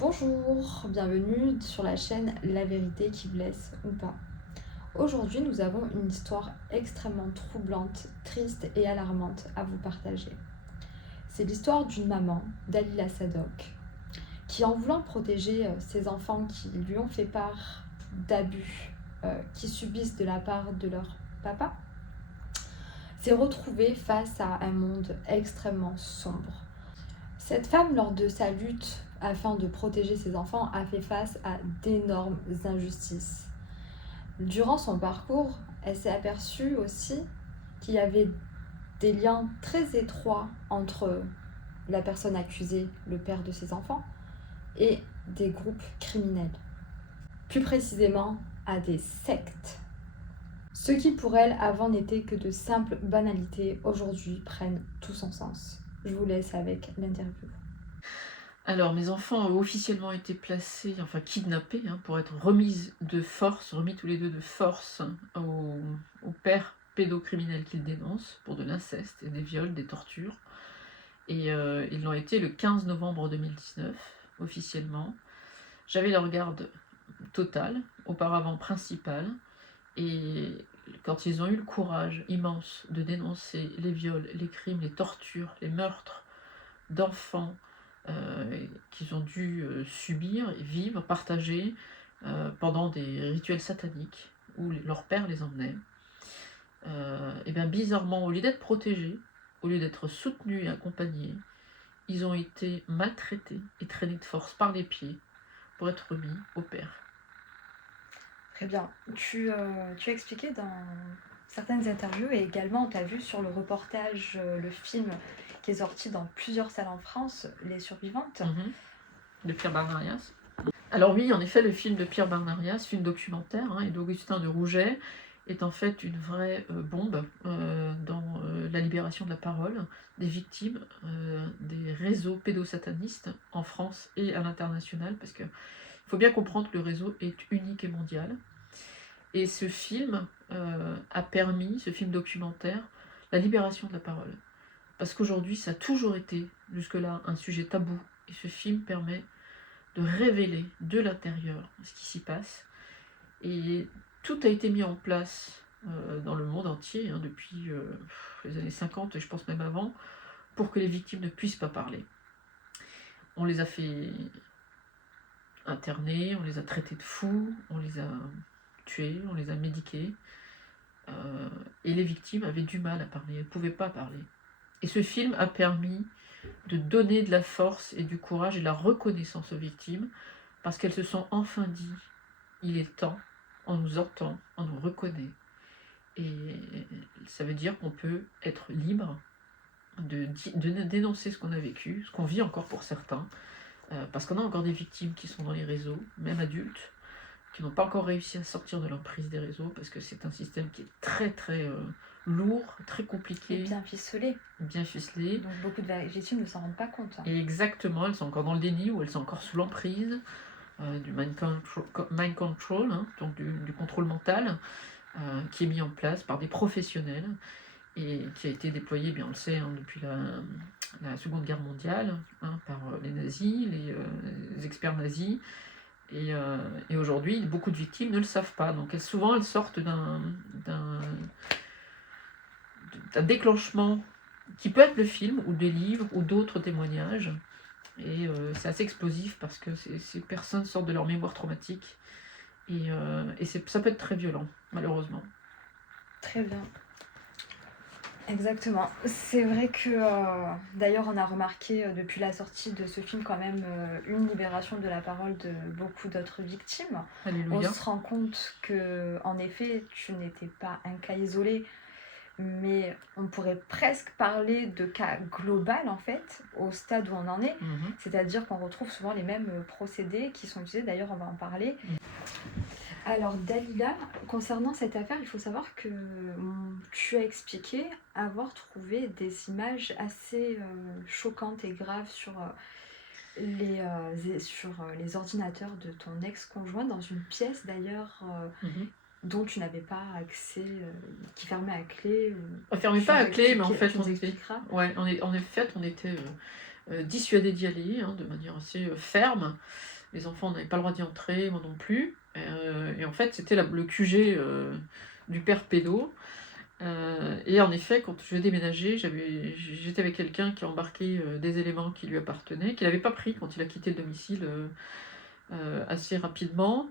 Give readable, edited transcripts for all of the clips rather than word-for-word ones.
Bonjour, bienvenue sur la chaîne La vérité qui blesse ou pas. Aujourd'hui, nous avons une histoire extrêmement troublante, triste et alarmante à vous partager. C'est l'histoire d'une maman, Dalila Sadok, qui en voulant protéger ses enfants qui lui ont fait part d'abus qui subissent de la part de leur papa, s'est retrouvée face à un monde extrêmement sombre. Cette femme, lors de sa lutte afin de protéger ses enfants, a fait face à d'énormes injustices. Durant son parcours, elle s'est aperçue aussi qu'il y avait des liens très étroits entre la personne accusée, le père de ses enfants, et des groupes criminels. Plus précisément, à des sectes. Ce qui pour elle avant n'était que de simples banalités, aujourd'hui prennent tout son sens. Je vous laisse avec l'interview. Alors, mes enfants ont officiellement été placés, enfin kidnappés, pour être remis tous les deux de force au père pédocriminel qu'ils dénoncent pour de l'inceste et des viols, des tortures. Et ils l'ont été le 15 novembre 2019, officiellement. J'avais leur garde totale, auparavant principale, et quand ils ont eu le courage immense de dénoncer les viols, les crimes, les tortures, les meurtres d'enfants, qu'ils ont dû subir, vivre, partager pendant des rituels sataniques où leur père les emmenait. Et bien bizarrement, au lieu d'être protégés, au lieu d'être soutenus et accompagnés, ils ont été maltraités et traînés de force par les pieds pour être remis au père. Très bien. Tu as expliqué dans certaines interviews et également tu as vu sur le reportage, le film qui est sorti dans plusieurs salles en France, Les Survivantes. De Pierre Barnarias. Alors oui, en effet, le film de Pierre Barnarias, film documentaire, et d'Augustin de Rouget, est en fait une vraie bombe dans la libération de la parole des victimes des réseaux pédosatanistes en France et à l'international, parce qu'il faut bien comprendre que le réseau est unique et mondial. Et ce film a permis, ce film documentaire, la libération de la parole. Parce qu'aujourd'hui, ça a toujours été, jusque-là, un sujet tabou. Et ce film permet de révéler de l'intérieur ce qui s'y passe. Et tout a été mis en place dans le monde entier, depuis les années 50, et je pense même avant, pour que les victimes ne puissent pas parler. On les a fait interner, on les a traités de fous, on les a tués, on les a médiqués. Et les victimes avaient du mal à parler, elles ne pouvaient pas parler. Et ce film a permis de donner de la force et du courage et de la reconnaissance aux victimes, parce qu'elles se sont enfin dit, il est temps, on nous entend, on nous reconnaît. Et ça veut dire qu'on peut être libre de dénoncer ce qu'on a vécu, ce qu'on vit encore pour certains, parce qu'on a encore des victimes qui sont dans les réseaux, même adultes, qui n'ont pas encore réussi à sortir de l'emprise des réseaux, parce que c'est un système qui est très très lourd, très compliqué. Et bien ficelé. Bien ficelé. Donc beaucoup de victimes ne s'en rendent pas compte. Et exactement, elles sont encore dans le déni, ou elles sont encore sous l'emprise du mind control, donc du contrôle mental, qui est mis en place par des professionnels et qui a été déployé, bien on le sait, depuis la Seconde Guerre mondiale, par les nazis, les experts nazis. Et aujourd'hui, beaucoup de victimes ne le savent pas. Donc souvent, elles sortent d'un déclenchement qui peut être le film, ou des livres, ou d'autres témoignages. Et c'est assez explosif parce que ces personnes sortent de leur mémoire traumatique. Et ça peut être très violent, malheureusement. Très bien. Exactement. C'est vrai que, d'ailleurs, on a remarqué depuis la sortie de ce film quand même une libération de la parole de beaucoup d'autres victimes. Alléluia. On se rend compte que, en effet, tu n'étais pas un cas isolé, mais on pourrait presque parler de cas global en fait, au stade où on en est. C'est-à-dire qu'on retrouve souvent les mêmes procédés qui sont utilisés, d'ailleurs on va en parler. Alors Dalila, concernant cette affaire, il faut savoir que tu as expliqué avoir trouvé des images assez choquantes et graves sur les ordinateurs de ton ex-conjoint, dans une pièce d'ailleurs dont tu n'avais pas accès, qui fermait à clé. On ne fermait pas à clé, mais en fait on était... Ouais, en fait on était dissuadé d'y aller, hein, de manière assez ferme. Les enfants n'avaient pas le droit d'y entrer, moi non plus. Et en fait, c'était le QG du père pédo. Et en effet, quand je déménageais, j'étais avec quelqu'un qui a embarqué des éléments qui lui appartenaient, qu'il n'avait pas pris quand il a quitté le domicile assez rapidement.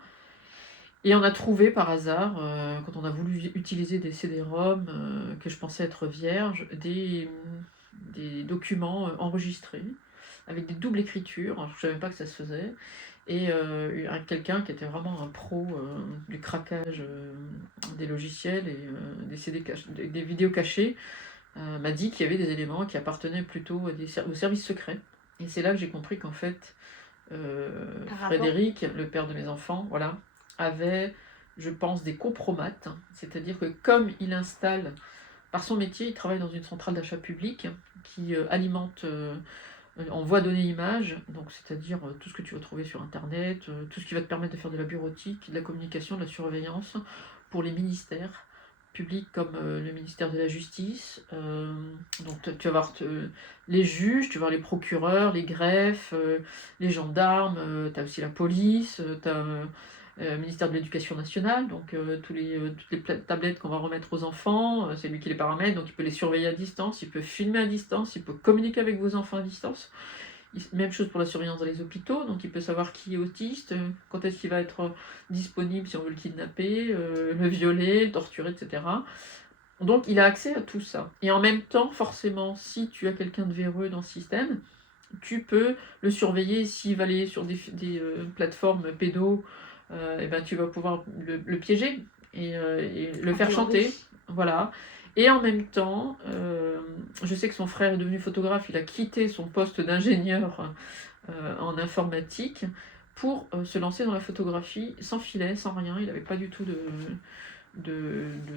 Et on a trouvé par hasard, quand on a voulu utiliser des CD-ROM que je pensais être vierges, des documents enregistrés avec des doubles écritures. Alors, je ne savais même pas que ça se faisait. Et quelqu'un qui était vraiment un pro du craquage des logiciels et des CD des vidéos cachées m'a dit qu'il y avait des éléments qui appartenaient plutôt aux services secrets. Et c'est là que j'ai compris qu'en fait, Frédéric, le père de mes enfants, voilà, avait, je pense, des compromates. C'est-à-dire que comme il installe, par son métier, il travaille dans une centrale d'achat public qui alimente en voie données-images, donc c'est-à-dire tout ce que tu vas trouver sur Internet, tout ce qui va te permettre de faire de la bureautique, de la communication, de la surveillance pour les ministères publics comme le ministère de la Justice. Donc tu vas voir les juges, tu vas voir les procureurs, les greffes, les gendarmes, tu as aussi la police, tu as le ministère de l'Éducation nationale, donc toutes les tablettes qu'on va remettre aux enfants, c'est lui qui les paramètre, donc il peut les surveiller à distance, il peut filmer à distance, il peut communiquer avec vos enfants à distance. Même chose pour la surveillance dans les hôpitaux, donc il peut savoir qui est autiste, quand est-ce qu'il va être disponible si on veut le kidnapper, le violer, le torturer, etc. Donc il a accès à tout ça. Et en même temps, forcément, si tu as quelqu'un de véreux dans le système, tu peux le surveiller s'il va aller sur des plateformes pédo, et ben tu vas pouvoir le piéger et le faire chanter. Voilà. Et en même temps, je sais que son frère est devenu photographe, il a quitté son poste d'ingénieur en informatique pour se lancer dans la photographie sans filet, sans rien. Il n'avait pas du tout de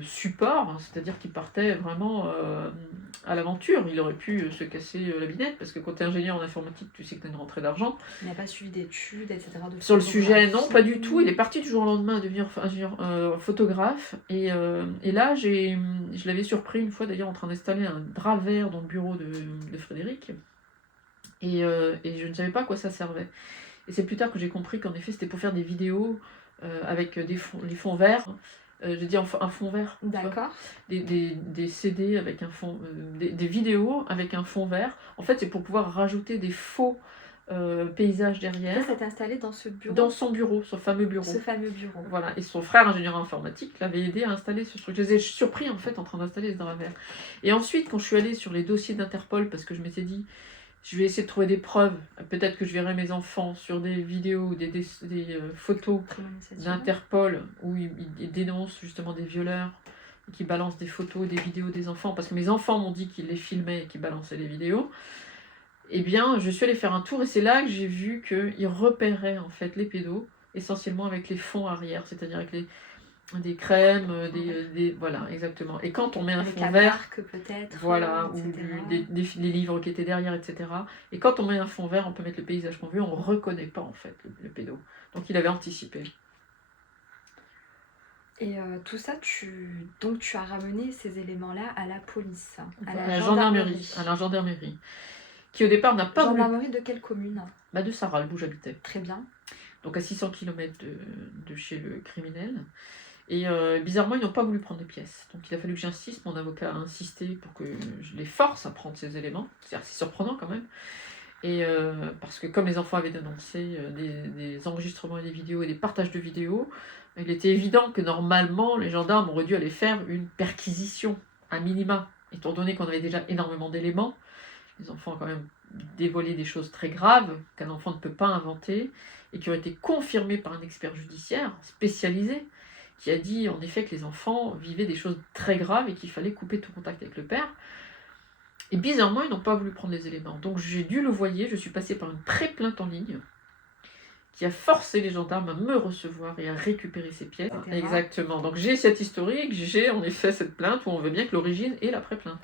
support, c'est-à-dire qu'il partait vraiment à l'aventure. Il aurait pu se casser la binette, parce que quand tu es ingénieur en informatique, tu sais que tu as une rentrée d'argent. Il n'a pas suivi d'études, etc. Sur le sujet, non, pas du tout. Il est parti du jour au lendemain à devenir ingénieur photographe. Et là, je l'avais surpris une fois d'ailleurs en train d'installer un drap vert dans le bureau de Frédéric. Et je ne savais pas à quoi ça servait. Et c'est plus tard que j'ai compris qu'en effet, c'était pour faire des vidéos avec les fonds verts. J'ai dit un fond vert. D'accord. Des CD avec un fond, des vidéos avec un fond vert. En fait, c'est pour pouvoir rajouter des faux paysages derrière. Ça s'est installé dans ce bureau. Dans son bureau, son fameux bureau. Ce fameux bureau. Voilà. Et son frère ingénieur informatique l'avait aidé à installer ce truc. Je les ai surpris en fait en train d'installer ce drap vert. Et ensuite, quand je suis allée sur les dossiers d'Interpol, parce que je m'étais dit, je vais essayer de trouver des preuves. Peut-être que je verrai mes enfants sur des vidéos ou des photos d'Interpol où ils dénoncent justement des violeurs et qui balancent des photos, des vidéos des enfants. Parce que mes enfants m'ont dit qu'ils les filmaient et qu'ils balançaient les vidéos. Eh bien, je suis allée faire un tour et c'est là que j'ai vu qu'ils repéraient en fait les pédos, essentiellement avec les fonds arrière, c'est-à-dire avec des crèmes, voilà, exactement. Et quand on met un fond vert, peut-être, voilà, ou des livres qui étaient derrière, etc. Et quand on met un fond vert, on peut mettre le paysage qu'on veut, on ne reconnaît pas en fait le pédo. Donc il avait anticipé. Et tout ça, tu as ramené ces éléments-là à la police, à la gendarmerie. À la gendarmerie. Qui au départ n'a pas gendarmerie de quelle commune? De Sarral, où j'habitais. Très bien. Donc à 600 km de chez le criminel. Et bizarrement, ils n'ont pas voulu prendre les pièces. Donc il a fallu que j'insiste, mon avocat a insisté pour que je les force à prendre ces éléments. C'est assez surprenant quand même. Et parce que comme les enfants avaient dénoncé des enregistrements et des vidéos et des partages de vidéos, il était évident que normalement les gendarmes auraient dû aller faire une perquisition, à minima. Étant donné qu'on avait déjà énormément d'éléments, les enfants ont quand même dévoilé des choses très graves qu'un enfant ne peut pas inventer et qui ont été confirmées par un expert judiciaire spécialisé qui a dit en effet que les enfants vivaient des choses très graves et qu'il fallait couper tout contact avec le père. Et bizarrement, ils n'ont pas voulu prendre les éléments. Donc j'ai dû le voyer, je suis passée par une pré-plainte en ligne qui a forcé les gendarmes à me recevoir et à récupérer ces pièces. Exactement. Donc j'ai cette historique, j'ai en effet cette plainte où on veut bien que l'origine est la pré-plainte.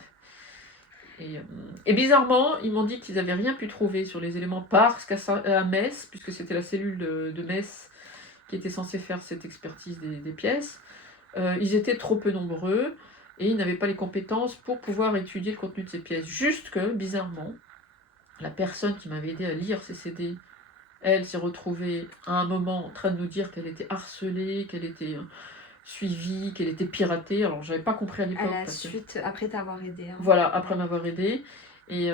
Et bizarrement, ils m'ont dit qu'ils n'avaient rien pu trouver sur les éléments parce qu'à Metz, puisque c'était la cellule de Metz qui était censée faire cette expertise des pièces, ils étaient trop peu nombreux et ils n'avaient pas les compétences pour pouvoir étudier le contenu de ces pièces. Juste que, bizarrement, la personne qui m'avait aidé à lire ces CD, elle s'est retrouvée à un moment en train de nous dire qu'elle était harcelée, qu'elle était suivie, qu'elle était piratée. Alors j'avais pas compris à À l'époque. la suite, après t'avoir aidé. Hein. Voilà, après m'avoir aidé. Et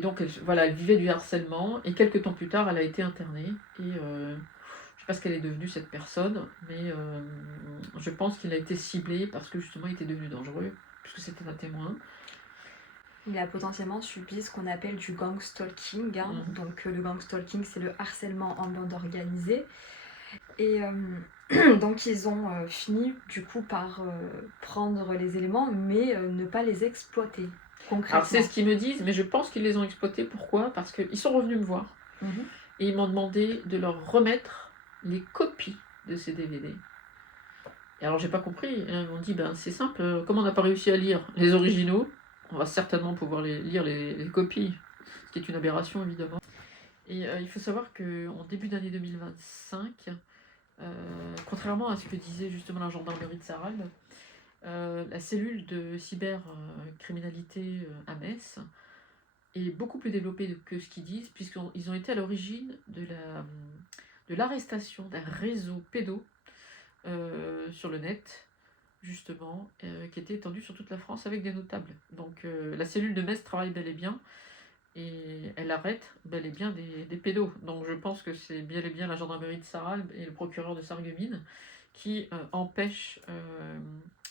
donc voilà, elle vivait du harcèlement. Et quelques temps plus tard, elle a été internée. Et je sais pas ce qu'elle est devenue cette personne, mais je pense qu'il a été ciblé parce que justement il était devenu dangereux, puisque c'était un témoin. Il a potentiellement subi ce qu'on appelle du gang stalking. Hein. Donc le gang stalking, c'est le harcèlement en bande organisée. Et donc ils ont fini du coup par prendre les éléments, mais ne pas les exploiter concrètement. Alors c'est ce qu'ils me disent, mais je pense qu'ils les ont exploités. Pourquoi? Parce qu'ils sont revenus me voir. Et ils m'ont demandé de leur remettre les copies de ces DVD. Et alors j'ai pas compris. Ils m'ont dit, ben c'est simple, comme on n'a pas réussi à lire les originaux, on va certainement pouvoir lire les copies, ce qui est une aberration évidemment. Et il faut savoir qu'en début d'année 2025, contrairement à ce que disait justement la gendarmerie de Sarral, la cellule de cybercriminalité à Metz est beaucoup plus développée que ce qu'ils disent, puisqu'ils ont été à l'origine de l'arrestation d'un réseau pédo sur le net, justement, qui était étendu sur toute la France avec des notables. Donc la cellule de Metz travaille bel et bien, et elle arrête bel et bien des pédos. Donc je pense que c'est bel et bien la gendarmerie de Sarral et le procureur de Sarreguemines qui empêchent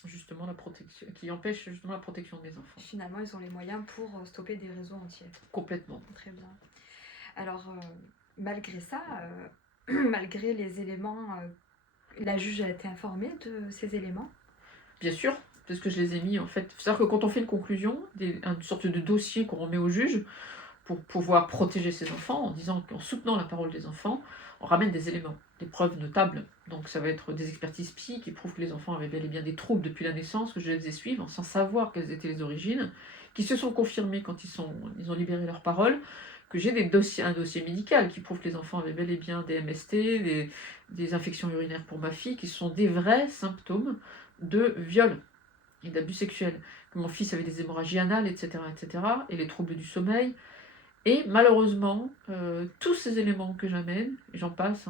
justement la protection des enfants. Finalement, ils ont les moyens pour stopper des réseaux entiers. Complètement. Très bien. Alors, malgré ça, malgré les éléments, la juge a été informée de ces éléments? Bien sûr, parce que je les ai mis en fait. C'est-à-dire que quand on fait une conclusion, une sorte de dossier qu'on remet au juge pour pouvoir protéger ses enfants, en soutenant la parole des enfants, on ramène des éléments, des preuves notables. Donc ça va être des expertises psy qui prouvent que les enfants avaient bel et bien des troubles depuis la naissance, que je les faisais suivre sans savoir quelles étaient les origines, qui se sont confirmées quand ils ont libéré leur parole, que j'ai un dossier médical qui prouve que les enfants avaient bel et bien des MST, des infections urinaires pour ma fille, qui sont des vrais symptômes de viol et d'abus sexuels. Que mon fils avait des hémorragies anales, etc., et les troubles du sommeil. Et malheureusement, tous ces éléments que j'amène, et j'en passe,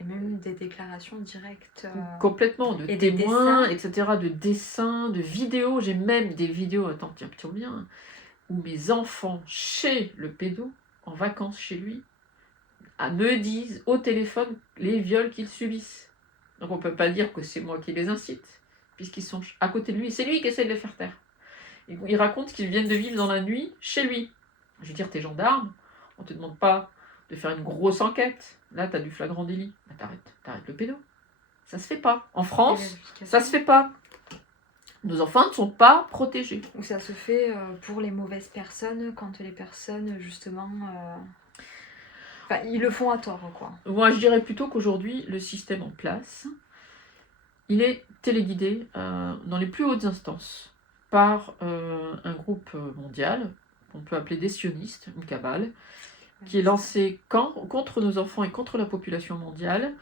et même des déclarations directes. Complètement, de témoins, etc., de dessins, de vidéos. J'ai même des vidéos, attends, tiens bien, où mes enfants, chez le pédo, en vacances chez lui, me disent au téléphone les viols qu'ils subissent. Donc on ne peut pas dire que c'est moi qui les incite, puisqu'ils sont à côté de lui, et c'est lui qui essaie de les faire taire. Il raconte qu'ils viennent de vivre dans la nuit chez lui. Je veux dire, t'es gendarme, on te demande pas de faire une grosse enquête. Là, t'as du flagrant délit. Bah, t'arrêtes le pédo. Ça se fait pas. En France, ça se fait pas. Nos enfants ne sont pas protégés. Ou ça se fait pour les mauvaises personnes, quand les personnes, justement... Enfin, ils le font à tort, quoi. Moi, je dirais plutôt qu'aujourd'hui, le système en place, il est téléguidé dans les plus hautes instances par un groupe mondial, qu'on peut appeler des sionistes, une cabale, qui est lancée contre nos enfants et contre la population mondiale,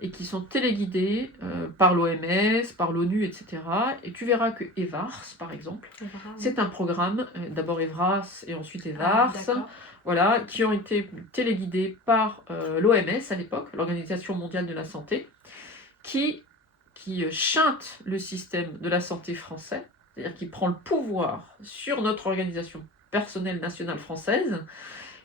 et qui sont téléguidés par l'OMS, par l'ONU, etc. Et tu verras que EVARS, par exemple, c'est un programme, d'abord EVRAS et ensuite EVARS, voilà, qui ont été téléguidés par l'OMS à l'époque, l'Organisation mondiale de la santé, qui chinte le système de la santé français, c'est-à-dire qui prend le pouvoir sur notre organisation personnelle nationale française,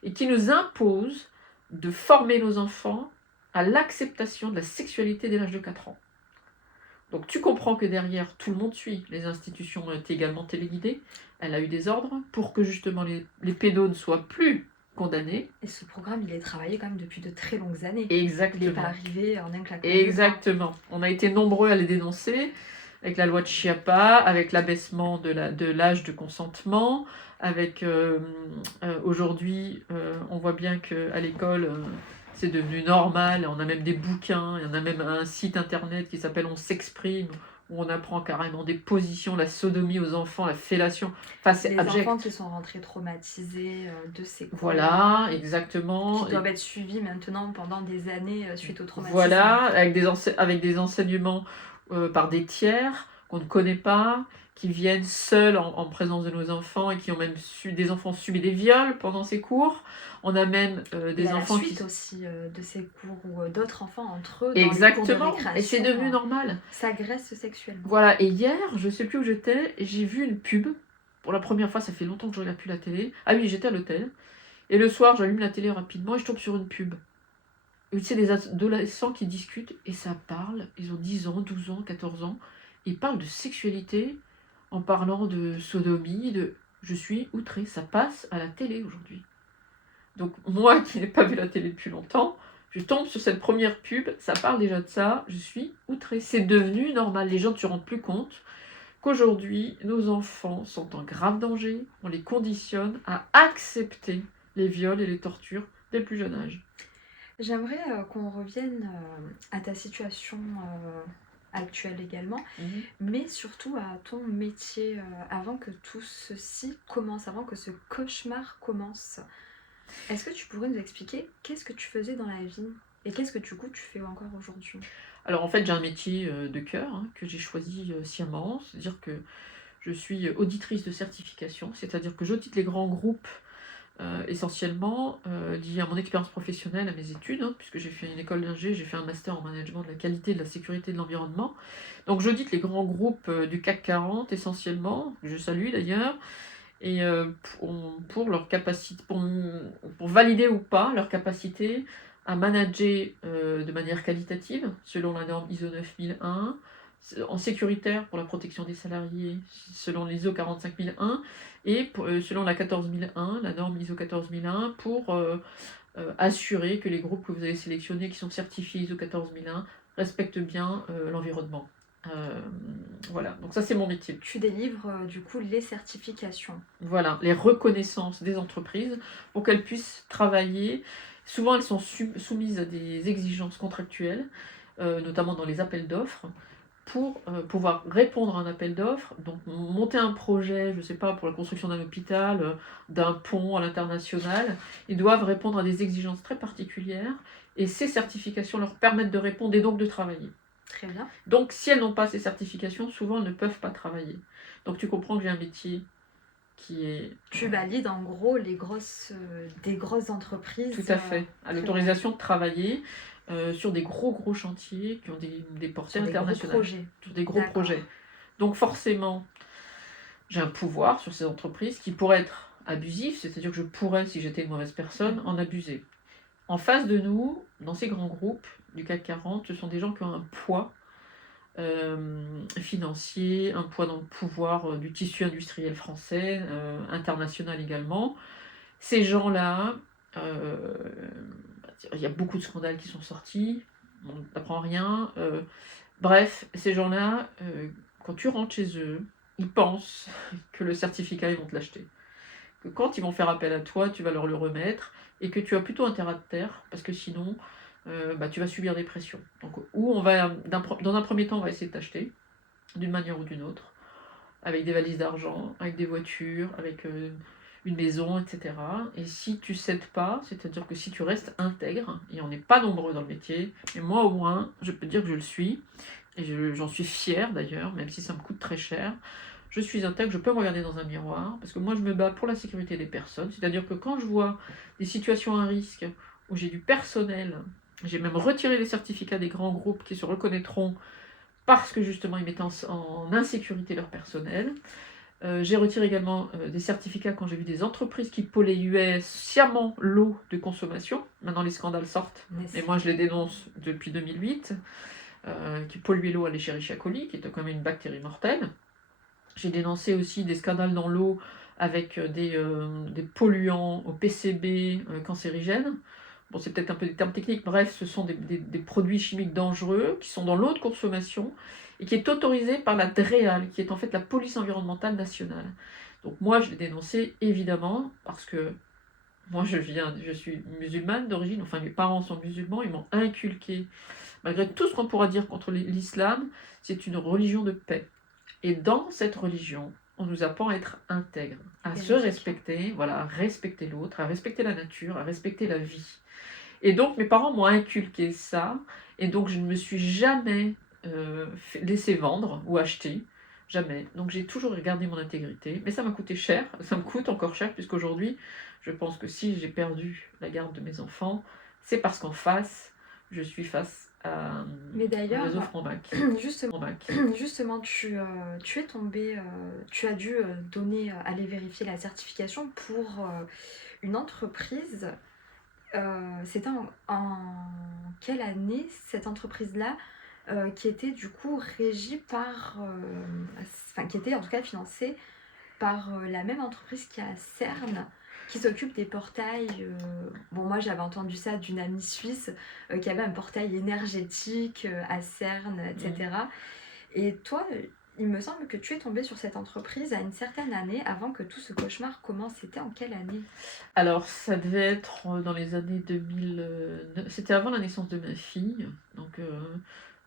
et qui nous impose de former nos enfants à l'acceptation de la sexualité dès l'âge de 4 ans. Donc tu comprends que derrière, tout le monde suit. Les institutions ont été également téléguidées. Elle a eu des ordres pour que justement les pédos ne soient plus condamnés. Et ce programme, il est travaillé quand même depuis de très longues années. Exactement. Il n'est pas arrivé en un claquement. Exactement. On a été nombreux à les dénoncer, avec la loi de Chiappa, avec l'abaissement de l'âge de consentement, avec aujourd'hui, on voit bien qu'à l'école, c'est devenu normal, on a même des bouquins, il y en a même un site internet qui s'appelle On s'exprime, où on apprend carrément des positions, la sodomie aux enfants, la fellation. Enfin, c'est abject. Les enfants qui sont rentrés traumatisés de ces cours. Voilà, exactement. Qui doivent être suivis maintenant pendant des années suite au traumatisme. Voilà, avec des enseignements par des tiers qu'on ne connaît pas, qui viennent seuls en présence de nos enfants et qui ont même des enfants subi des viols pendant ces cours. On a même des Et à enfants la suite aussi de ces cours où d'autres enfants entre eux, dans les cours de Exactement, récréation, et c'est devenu normal. s'agressent sexuellement. Voilà, et hier, je sais plus où j'étais, et j'ai vu une pub. Pour la première fois, ça fait longtemps que je regarde plus la télé. Ah oui, j'étais à l'hôtel. Et le soir, j'allume la télé rapidement et je tombe sur une pub. Et tu sais, des adolescents qui discutent et ça parle. Ils ont 10 ans, 12 ans, 14 ans. Ils parlent de sexualité en parlant de sodomie, de je suis outré. Ça passe à la télé aujourd'hui. Donc moi qui n'ai pas vu la télé depuis longtemps, je tombe sur cette première pub, ça parle déjà de ça, je suis outrée. C'est devenu normal. Les gens ne se rendent plus compte qu'aujourd'hui, nos enfants sont en grave danger. On les conditionne à accepter les viols et les tortures dès le plus jeune âge. J'aimerais qu'on revienne à ta situation actuelle également, mais surtout à ton métier avant que tout ceci commence, avant que ce cauchemar commence. Est-ce que tu pourrais nous expliquer qu'est-ce que tu faisais dans la vie et qu'est-ce que du coup tu fais encore aujourd'hui? Alors en fait, j'ai un métier de cœur que j'ai choisi sciemment, c'est-à-dire que je suis auditrice de certification, c'est-à-dire que j'audite les grands groupes essentiellement liés à mon expérience professionnelle, à mes études, puisque j'ai fait une école d'ingé, j'ai fait un master en management de la qualité, de la sécurité et de l'environnement. Donc j'audite les grands groupes du CAC 40 essentiellement, que je salue d'ailleurs, et pour leur capacité, pour valider ou pas leur capacité à manager de manière qualitative, selon la norme ISO 9001, en sécuritaire pour la protection des salariés, selon l'ISO 45001, et selon la 14001, la norme ISO 14001, pour assurer que les groupes que vous avez sélectionnés, qui sont certifiés ISO 14001, respectent bien l'environnement. Voilà, donc ça c'est mon métier. Tu délivres du coup les certifications. Voilà, les reconnaissances des entreprises pour qu'elles puissent travailler. Souvent elles sont soumises à des exigences contractuelles, notamment dans les appels d'offres, pour pouvoir répondre à un appel d'offres, donc monter un projet, je ne sais pas, pour la construction d'un hôpital, d'un pont à l'international. Ils doivent répondre à des exigences très particulières et ces certifications leur permettent de répondre et donc de travailler. Très bien. Donc, si elles n'ont pas ces certifications, souvent elles ne peuvent pas travailler. Donc, tu comprends que j'ai un métier qui est... Tu valides en gros des grosses entreprises. Tout à fait, à l'autorisation de travailler sur des gros chantiers qui ont des portées internationales. Sur des gros projets. Donc, forcément, j'ai un pouvoir sur ces entreprises qui pourrait être abusif, c'est-à-dire que je pourrais, si j'étais une mauvaise personne, en abuser. En face de nous, dans ces grands groupes du CAC 40, ce sont des gens qui ont un poids financier, un poids dans le pouvoir du tissu industriel français, international également. Ces gens-là, il y a beaucoup de scandales qui sont sortis, on n'apprend rien. Bref, ces gens-là, quand tu rentres chez eux, ils pensent que le certificat, ils vont te l'acheter. Que quand ils vont faire appel à toi, tu vas leur le remettre, et que tu as plutôt intérêt à te taire, parce que sinon, tu vas subir des pressions. Donc, ou on va, dans un premier temps, on va essayer de t'acheter, d'une manière ou d'une autre, avec des valises d'argent, avec des voitures, avec une maison, etc. Et si tu cèdes pas, c'est-à-dire que si tu restes intègre, et on n'est pas nombreux dans le métier, mais moi au moins, je peux dire que je le suis, et j'en suis fière d'ailleurs, même si ça me coûte très cher. Je suis intègre, je peux me regarder dans un miroir, parce que moi je me bats pour la sécurité des personnes, c'est-à-dire que quand je vois des situations à risque, où j'ai du personnel, j'ai même retiré les certificats des grands groupes qui se reconnaîtront parce que justement ils mettaient en insécurité leur personnel. J'ai retiré également des certificats quand j'ai vu des entreprises qui polluaient sciemment l'eau de consommation. Maintenant les scandales sortent, et moi je les dénonce depuis 2008, qui polluaient l'eau à l'Escherichia coli, qui est quand même une bactérie mortelle. J'ai dénoncé aussi des scandales dans l'eau avec des polluants au PCB cancérigènes. Bon, c'est peut-être un peu des termes techniques, bref, ce sont des produits chimiques dangereux qui sont dans l'eau de consommation et qui est autorisé par la DREAL, qui est en fait la police environnementale nationale. Donc moi, je l'ai dénoncé évidemment parce que moi, je suis musulmane d'origine, enfin mes parents sont musulmans, ils m'ont inculqué, malgré tout ce qu'on pourra dire contre l'islam, c'est une religion de paix. Et dans cette religion, on nous apprend à être intègre, à se respecter, voilà, à respecter l'autre, à respecter la nature, à respecter la vie. Et donc mes parents m'ont inculqué ça, et donc je ne me suis jamais laissé vendre ou acheter. jamais. Donc j'ai toujours gardé mon intégrité, mais ça m'a coûté cher, ça me coûte encore cher, puisqu'aujourd'hui, je pense que si j'ai perdu la garde de mes enfants, c'est parce qu'en face, je suis face à Mais un d'ailleurs, réseau franc-mac. justement, tu es tombé, tu as dû aller vérifier la certification pour une entreprise. C'était en quelle année cette entreprise-là qui était du coup régie par, enfin qui était en tout cas financée par la même entreprise qui a CERN, qui s'occupe des portails. Bon, moi j'avais entendu ça d'une amie suisse qui avait un portail énergétique à CERN, etc. Et toi, il me semble que tu es tombée sur cette entreprise à une certaine année avant que tout ce cauchemar commence. C'était en quelle année? Alors, ça devait être dans les années 2009, c'était avant la naissance de ma fille, donc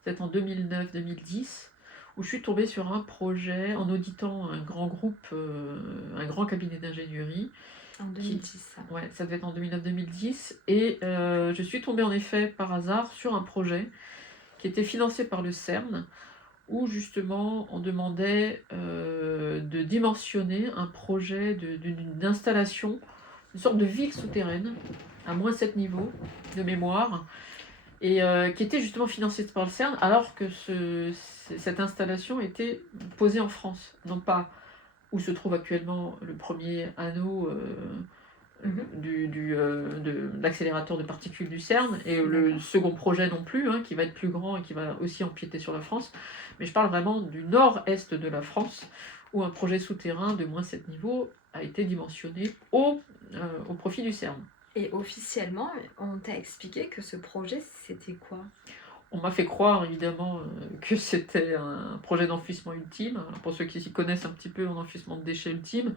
peut-être en 2009-2010, où je suis tombée sur un projet en auditant un grand groupe, un grand cabinet d'ingénierie. En 2010. Ouais, ça devait être en 2009-2010, et je suis tombée en effet par hasard sur un projet qui était financé par le CERN, où justement on demandait de dimensionner un projet d'installation, une sorte de ville souterraine, à moins 7 niveaux de mémoire, et qui était justement financée par le CERN, alors que cette installation était posée en France, non pas où se trouve actuellement le premier anneau de l'accélérateur de particules du CERN, et le second projet non plus, hein, qui va être plus grand et qui va aussi empiéter sur la France, mais je parle vraiment du nord-est de la France, où un projet souterrain de moins 7 niveaux a été dimensionné au profit du CERN. Et officiellement, on t'a expliqué que ce projet, c'était quoi? On m'a fait croire évidemment que c'était un projet d'enfouissement ultime. Alors, pour ceux qui s'y connaissent un petit peu en enfouissement de déchets ultime,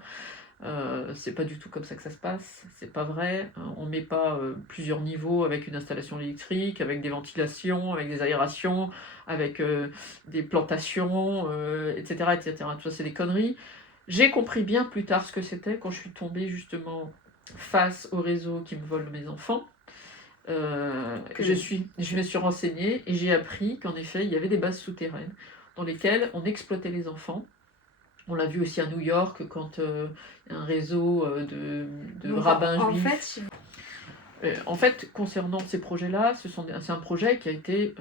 c'est pas du tout comme ça que ça se passe, c'est pas vrai. On met pas plusieurs niveaux avec une installation électrique, avec des ventilations, avec des aérations, avec des plantations, etc., etc. Tout ça, c'est des conneries. J'ai compris bien plus tard ce que c'était quand je suis tombée justement face au réseau qui me vole mes enfants. Je me suis renseignée et j'ai appris qu'en effet, il y avait des bases souterraines dans lesquelles on exploitait les enfants. On l'a vu aussi à New York quand un réseau de rabbins juifs. En fait, concernant ces projets-là, c'est un projet qui a été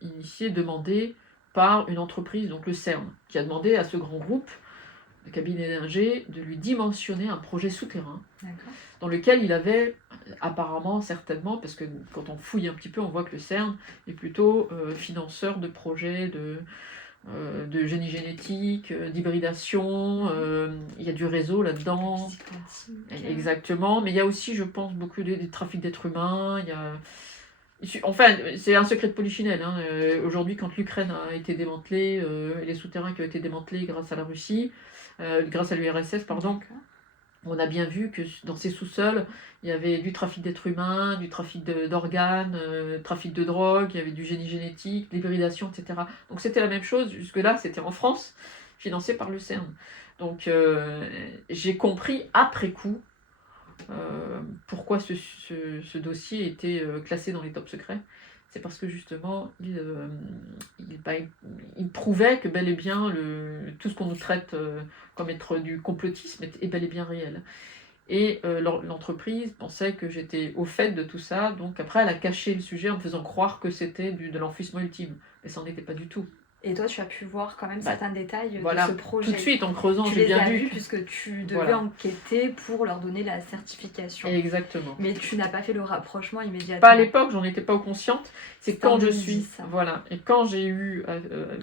initié, demandé par une entreprise, donc le CERN, qui a demandé à ce grand groupe de cabinet d'ingé de lui dimensionner un projet souterrain dans lequel il avait apparemment, certainement, parce que quand on fouille un petit peu, on voit que le CERN est plutôt financeur de projets de génie génétique, d'hybridation, il y a du réseau là-dedans. Exactement, mais il y a aussi, je pense, beaucoup de trafic d'êtres humains, il y a... Enfin, c'est un secret de polichinelle. Hein. Aujourd'hui, quand l'Ukraine a été démantelée, et les souterrains qui ont été démantelés grâce à la Russie, grâce à l'URSS, pardon, on a bien vu que dans ces sous-sols, il y avait du trafic d'êtres humains, du trafic d'organes, trafic de drogue, il y avait du génie génétique, l'hybridation, etc. Donc c'était la même chose, jusque-là, c'était en France, financé par le CERN. Donc j'ai compris après coup pourquoi ce dossier était classé dans les top secrets. C'est parce que justement, il prouvait que bel et bien tout ce qu'on nous traite comme être du complotisme est bel et bien réel. Et l'entreprise pensait que j'étais au fait de tout ça, donc après elle a caché le sujet en me faisant croire que c'était de l'enfouissement ultime. Mais ça n'en était pas du tout. Et toi, tu as pu voir quand même certains détails de ce projet. Tout de suite, en creusant, j'ai bien vu. Puisque tu devais enquêter pour leur donner la certification. Exactement. Mais tu n'as pas fait le rapprochement immédiatement. Pas à l'époque, j'en étais pas consciente. C'est quand je suis... Ça. Voilà. Et quand j'ai eu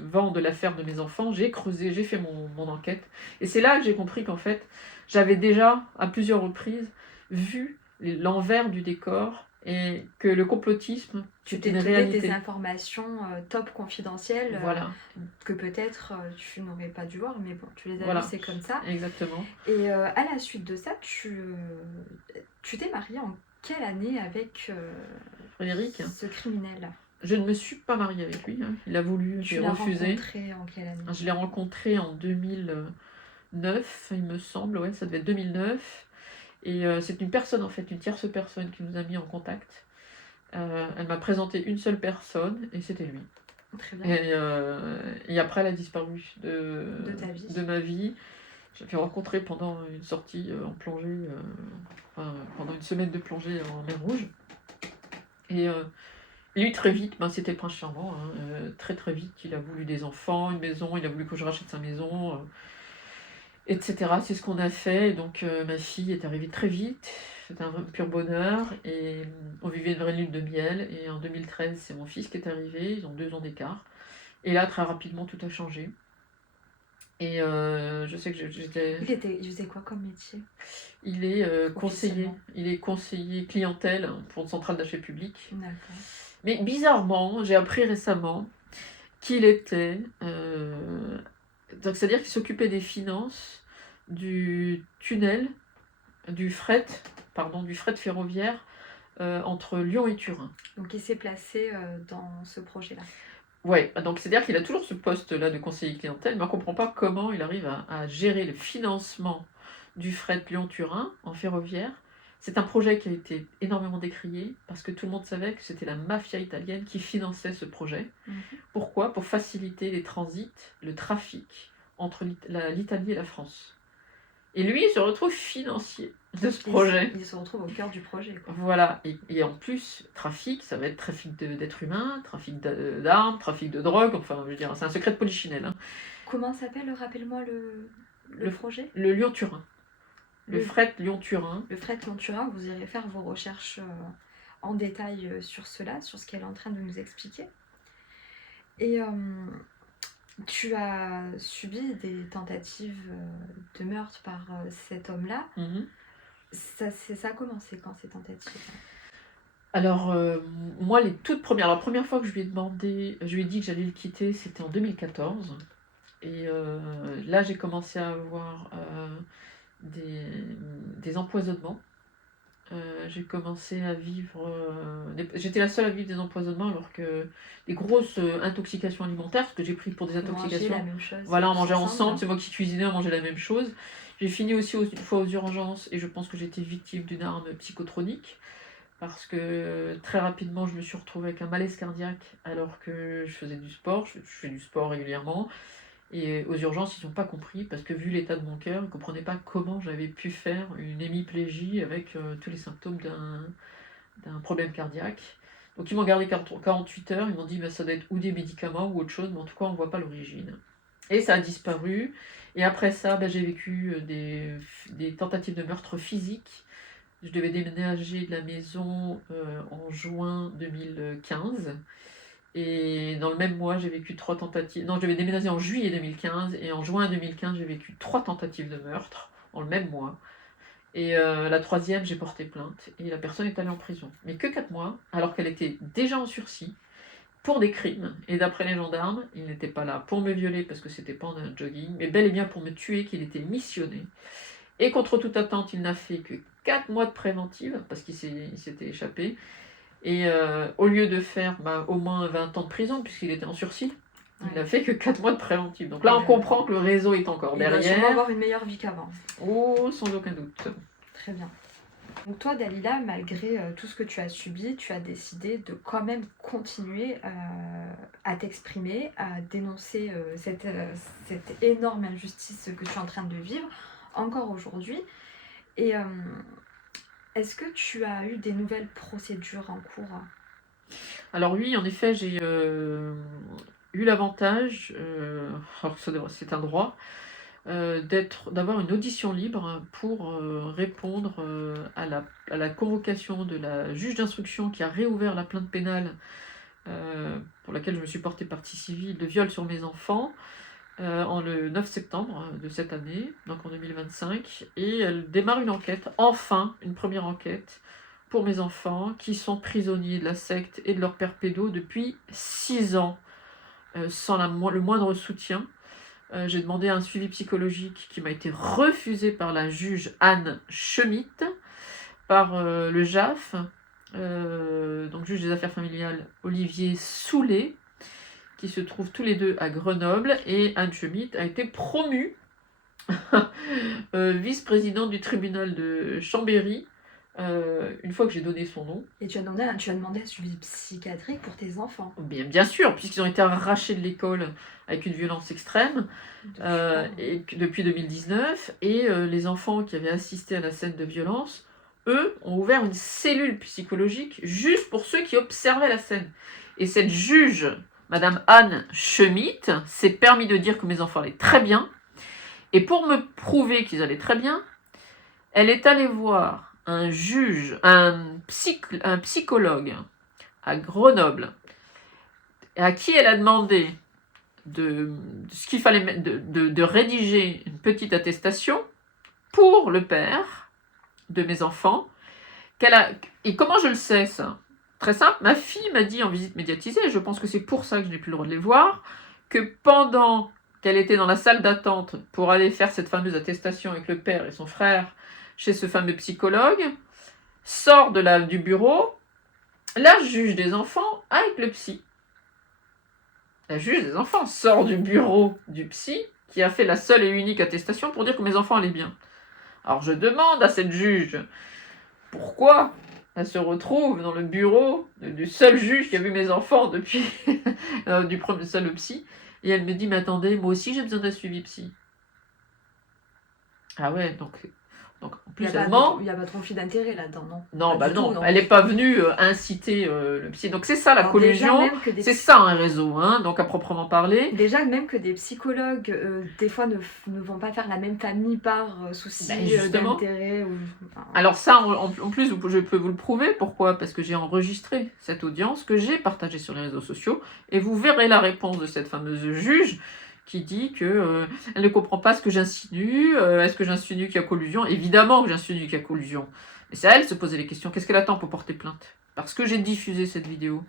vent de l'affaire de mes enfants, j'ai creusé, j'ai fait mon enquête. Et c'est là que j'ai compris qu'en fait, j'avais déjà, à plusieurs reprises, vu l'envers du décor et que le complotisme, c'était une réalité. Des informations top confidentielles que peut-être tu n'aurais pas dû voir, mais bon, tu les as vues, c'est comme ça. Exactement. Et à la suite de ça, tu t'es mariée en quelle année avec Frédéric, ce criminel? Je ne me suis pas mariée avec lui, hein. Il a voulu, j'ai refusé. Tu l'as rencontré en quelle année? Je l'ai rencontré en 2009, il me semble, ouais, ça devait être 2009. Et c'est une personne, en fait, une tierce personne qui nous a mis en contact. Elle m'a présenté une seule personne, et c'était lui. Très bien. Et après, elle a disparu De ta vie. de ma vie. Je l'ai rencontrée pendant une sortie en plongée, pendant une semaine de plongée en mer Rouge. Et lui, très vite, c'était le prince charmant. Hein, très très vite, il a voulu des enfants, une maison, il a voulu que je rachète sa maison, etc. C'est ce qu'on a fait. Et donc ma fille est arrivée très vite. C'était un pur bonheur. Et on vivait une vraie lune de miel. Et en 2013, c'est mon fils qui est arrivé. Ils ont 2 ans d'écart. Et là, très rapidement, tout a changé. Et je sais que j'étais... Il faisait quoi comme métier? Il est conseiller. Officiellement. Il est conseiller clientèle pour une centrale d'achat public. D'accord. Mais bizarrement, j'ai appris récemment qu'il était... donc, c'est-à-dire qu'il s'occupait des finances du tunnel, du fret ferroviaire entre Lyon et Turin. Donc il s'est placé dans ce projet-là. Ouais, donc c'est-à-dire qu'il a toujours ce poste-là de conseiller clientèle, mais on ne comprend pas comment il arrive à gérer le financement du fret Lyon-Turin en ferroviaire. C'est un projet qui a été énormément décrié parce que tout le monde savait que c'était la mafia italienne qui finançait ce projet. Pourquoi? Pour faciliter les transits, le trafic entre l'Italie et la France. Et lui, il se retrouve financier de ce projet. Il se retrouve au cœur du projet, quoi. Voilà, et en plus, trafic, ça va être trafic d'êtres humains, trafic d'armes, trafic de drogue, enfin, je veux dire, c'est un secret de polichinelle. Hein. Comment s'appelle, rappelle-moi, le projet? Le Lyon-Turin. Le fret Lyon-Turin. Le fret Lyon-Turin, vous irez faire vos recherches en détail sur cela, sur ce qu'elle est en train de nous expliquer. Et tu as subi des tentatives de meurtre par cet homme-là. Ça a commencé quand, ces tentatives? Alors, moi, la première fois que je lui ai demandé, je lui ai dit que j'allais le quitter, c'était en 2014. Et là, j'ai commencé à avoir des empoisonnements. J'ai commencé à vivre... j'étais la seule à vivre des empoisonnements, alors que des grosses intoxications alimentaires, parce que j'ai pris pour des intoxications. La même chose. Voilà, on mangeait ensemble, c'est moi qui cuisinais, on mangeait la même chose. J'ai fini aussi une fois aux urgences, et je pense que j'étais victime d'une arme psychotronique, parce que très rapidement, je me suis retrouvée avec un malaise cardiaque, alors que je faisais du sport, je fais du sport régulièrement. Et aux urgences, ils n'ont pas compris, parce que vu l'état de mon cœur, ils ne comprenaient pas comment j'avais pu faire une hémiplégie avec tous les symptômes d'un problème cardiaque. Donc ils m'ont gardé 48 heures, ils m'ont dit ça doit être ou des médicaments ou autre chose, mais en tout cas on ne voit pas l'origine. Et ça a disparu, et après ça, j'ai vécu des tentatives de meurtre physique. Je devais déménager de la maison en juin 2015. Et dans le même mois, j'ai vécu 3 tentatives. Non, je devais déménager en juillet 2015. Et en juin 2015, j'ai vécu 3 tentatives de meurtre dans le même mois. Et la 3e, j'ai porté plainte. Et la personne est allée en prison. Mais que 4 mois, alors qu'elle était déjà en sursis pour des crimes. Et d'après les gendarmes, il n'était pas là pour me violer parce que c'était pas en un jogging, mais bel et bien pour me tuer, qu'il était missionné. Et contre toute attente, il n'a fait que 4 mois de préventive parce qu'il s'était échappé. Et au lieu de faire au moins 20 ans de prison, puisqu'il était en sursis, il n'a fait que 4 mois de préventif. Donc là, on comprend que le réseau est encore derrière. Il va sûrement avoir une meilleure vie qu'avant. Oh, sans aucun doute. Très bien. Donc toi, Dalila, malgré tout ce que tu as subi, tu as décidé de quand même continuer à t'exprimer, à dénoncer cette énorme injustice que tu es en train de vivre, encore aujourd'hui. Et... est-ce que tu as eu des nouvelles procédures en cours? Alors oui, en effet, j'ai eu l'avantage, alors c'est un droit, d'avoir une audition libre pour répondre à la convocation de la juge d'instruction qui a réouvert la plainte pénale pour laquelle je me suis portée partie civile de viol sur mes enfants. Le 9 septembre de cette année, donc en 2025, et elle démarre une enquête, enfin une première enquête, pour mes enfants qui sont prisonniers de la secte et de leur père pédo depuis 6 ans, sans le moindre soutien. J'ai demandé un suivi psychologique qui m'a été refusé par la juge Anne Schmitt, par le JAF, donc juge des affaires familiales Olivier Soulet, qui se trouvent tous les deux à Grenoble, et Anne Schmitt a été promue vice-présidente du tribunal de Chambéry une fois que j'ai donné son nom. Et tu as demandé un suivi psychiatrique pour tes enfants. Bien sûr, puisqu'ils ont été arrachés de l'école avec une violence extrême depuis 2019, et les enfants qui avaient assisté à la scène de violence, eux, ont ouvert une cellule psychologique juste pour ceux qui observaient la scène. Et cette juge, Madame Anne Schmitt, s'est permis de dire que mes enfants allaient très bien, et pour me prouver qu'ils allaient très bien, elle est allée voir un psychologue à Grenoble, à qui elle a demandé ce qu'il fallait de rédiger une petite attestation pour le père de mes enfants. Et comment je le sais, ça? Très simple, ma fille m'a dit en visite médiatisée, et je pense que c'est pour ça que je n'ai plus le droit de les voir, que pendant qu'elle était dans la salle d'attente pour aller faire cette fameuse attestation avec le père et son frère chez ce fameux psychologue, sort du bureau la juge des enfants avec le psy. La juge des enfants sort du bureau du psy qui a fait la seule et unique attestation pour dire que mes enfants allaient bien. Alors je demande à cette juge pourquoi elle se retrouve dans le bureau du seul juge qui a vu mes enfants depuis du premier seul psy, et elle me dit mais attendez, moi aussi j'ai besoin d'un suivi psy. Ah ouais, donc en plus il n'y a pas de conflit d'intérêt là-dedans, non? Non, non, elle n'est pas venue inciter le psy. Donc c'est ça la collusion, c'est ça un réseau, hein, donc à proprement parler. Déjà, même que des psychologues, des fois, ne vont pas faire la même famille par souci d'intérêt. Alors ça, en plus, je peux vous le prouver. Pourquoi? Parce que j'ai enregistré cette audience que j'ai partagée sur les réseaux sociaux, et vous verrez la réponse de cette fameuse juge qui dit que elle ne comprend pas ce que j'insinue. Est-ce que j'insinue qu'il y a collusion? Évidemment que j'insinue qu'il y a collusion. Mais c'est à elle de se poser les questions. Qu'est-ce qu'elle attend pour porter plainte? Parce que j'ai diffusé cette vidéo.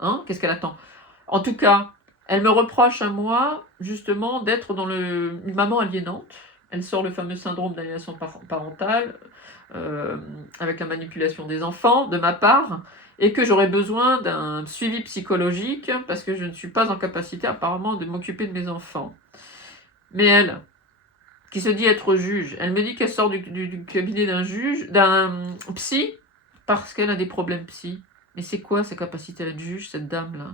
Hein? Qu'est-ce qu'elle attend? En tout cas, elle me reproche à moi, justement, d'être dans une maman aliénante. Elle sort le fameux syndrome d'aliénation parentale, avec la manipulation des enfants, de ma part, et que j'aurais besoin d'un suivi psychologique parce que je ne suis pas en capacité apparemment de m'occuper de mes enfants. Mais elle, qui se dit être juge, elle me dit qu'elle sort du cabinet d'un psy, parce qu'elle a des problèmes psy. Mais c'est quoi sa capacité à être juge, cette dame-là?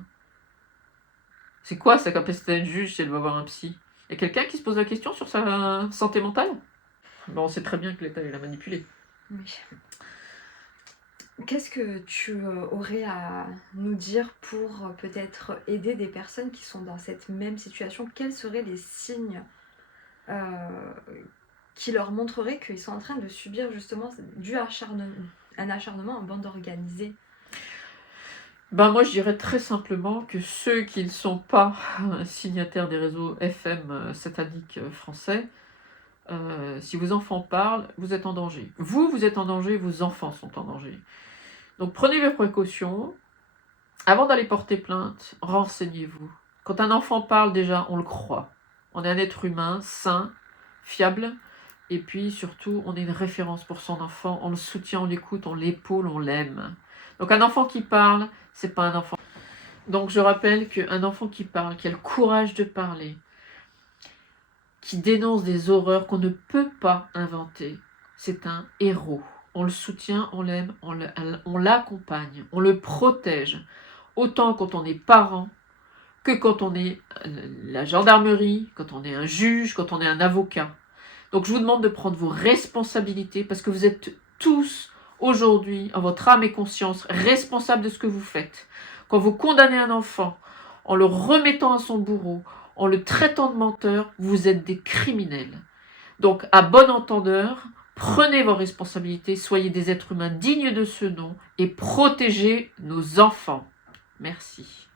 C'est quoi sa capacité à être juge si elle va voir un psy? Il y a quelqu'un qui se pose la question sur sa santé mentale? Bon, on sait très bien que l'État l'a manipulée. Oui. Qu'est-ce que tu aurais à nous dire pour peut-être aider des personnes qui sont dans cette même situation? Quels seraient les signes qui leur montreraient qu'ils sont en train de subir justement un acharnement en bande organisée? Moi, je dirais très simplement que ceux qui ne sont pas signataires des réseaux FM sataniques français, si vos enfants parlent, vous êtes en danger. Vous êtes en danger, vos enfants sont en danger. Donc prenez vos précautions. Avant d'aller porter plainte, renseignez-vous. Quand un enfant parle, déjà, on le croit. On est un être humain, sain, fiable, et puis surtout, on est une référence pour son enfant. On le soutient, on l'écoute, on l'épaule, on l'aime. Donc un enfant qui parle, c'est pas un enfant. Donc je rappelle qu'un enfant qui parle, qui a le courage de parler, qui dénonce des horreurs qu'on ne peut pas inventer, c'est un héros. On le soutient, on l'aime, on l'accompagne, on le protège, autant quand on est parent que quand on est la gendarmerie, quand on est un juge, quand on est un avocat. Donc je vous demande de prendre vos responsabilités parce que vous êtes tous aujourd'hui, en votre âme et conscience, responsables de ce que vous faites. Quand vous condamnez un enfant en le remettant à son bourreau, en le traitant de menteur, vous êtes des criminels. Donc à bon entendeur, prenez vos responsabilités, soyez des êtres humains dignes de ce nom et protégez nos enfants. Merci.